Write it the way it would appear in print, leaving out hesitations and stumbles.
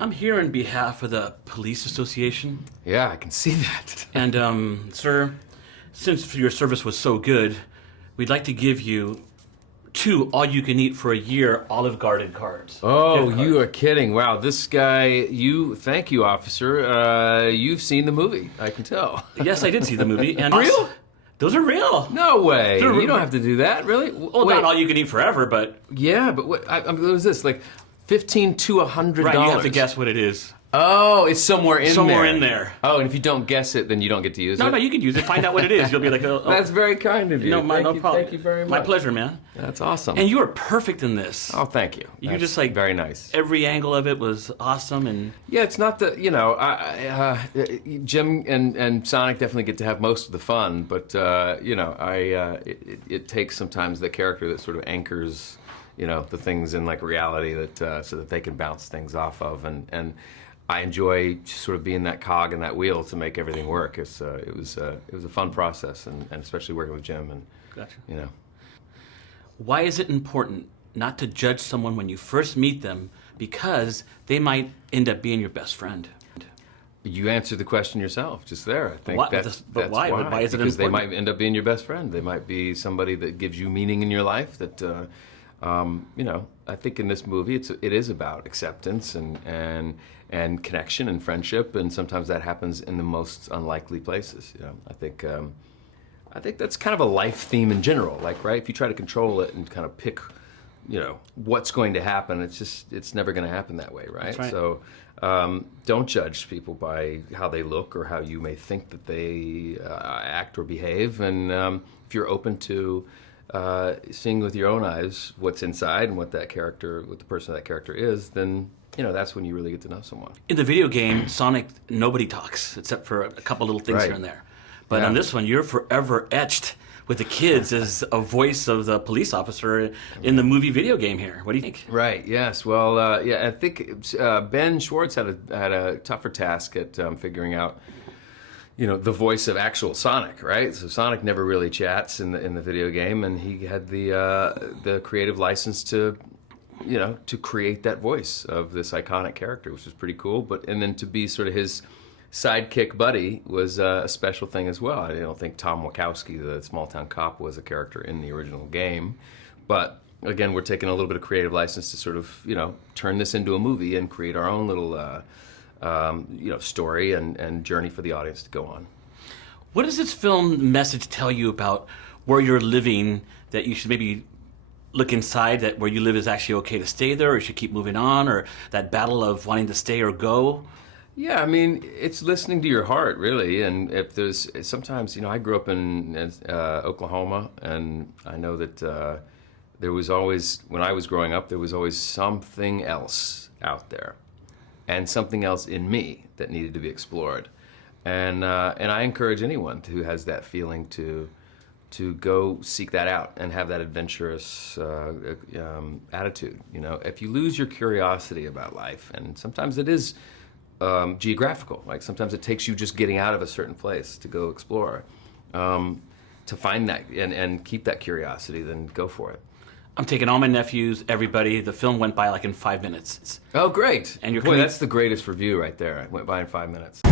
I'm here on behalf of the Police Association. Yeah, I can see that. And, sir, since your service was so good, we'd like to give you 2 all-you-can-eat for a year Olive Garden cards. Oh, you are kidding. Wow, this guy, thank you, officer. You've seen the movie, I can tell. Yes, I did see the movie. And Real? Those are real. No way. You don't have to do that, really? Well, not all you can eat forever, but... Yeah, but what was this? Like $15 to $100? Right, you have to guess what it is. Oh, it's somewhere in there. Somewhere in there. Oh, and if you don't guess it, then you don't get to use it? No, you can use it. Find out what it is. You'll be like, oh. That's very kind of you. No problem. Thank you very much. My pleasure, man. That's awesome. And you were perfect in this. Oh, thank you. You That's just like very nice. Every angle of it was awesome, and yeah, it's not the Jim and Sonic definitely get to have most of the fun, but it takes sometimes the character that sort of anchors the things in like reality that so that they can bounce things off of, and I enjoy sort of being that cog in that wheel to make everything work. It was a fun process, and especially working with Jim and Gotcha. Why is it important not to judge someone when you first meet them, because they might end up being your best friend? You answered the question yourself just there. I think why? that's Why? Why is it important? Because they might end up being your best friend. They might be somebody that gives you meaning in your life. That I think in this movie it is about acceptance and connection and friendship, and sometimes that happens in the most unlikely places. I think that's kind of a life theme in general. Like, right, if you try to control it and kind of pick, what's going to happen, it's never going to happen that way, right? That's right. So don't judge people by how they look or how you may think that they act or behave, and if you're open to seeing with your own eyes what's inside and what the person of that character is, then that's when you really get to know someone. In the video game, Sonic, nobody talks except for a couple little things here and there. But on this one, you're forever etched with the kids as a voice of the police officer in the movie video game here. What do you think? Right. Yes. Well, I think Ben Schwartz had a tougher task at figuring out the voice of actual Sonic, right? So Sonic never really chats in the video game, and he had the creative license to create that voice of this iconic character, which was pretty cool. And then to be sort of his sidekick buddy was a special thing as well. I don't think Tom Wachowski, the small town cop, was a character in the original game, but again, we're taking a little bit of creative license to sort of turn this into a movie and create our own little story and journey for the audience to go on. What does this film message tell you about where you're living, that you should maybe look inside, that where you live is actually okay to stay there, or you should keep moving on, or that battle of wanting to stay or go? Yeah, I mean, it's listening to your heart, really. And if there's sometimes, I grew up in Oklahoma, and I know that there was always, when I was growing up, there was always something else out there, and something else in me that needed to be explored. And I encourage anyone who has that feeling to go seek that out and have that adventurous attitude. If you lose your curiosity about life, and sometimes it is geographical, like sometimes it takes you just getting out of a certain place to go explore, to find that and keep that curiosity, then go for it. I'm taking all my nephews, everybody. The film went by like in 5 minutes. Oh, great. And Boy, that's the greatest review right there. It went by in 5 minutes.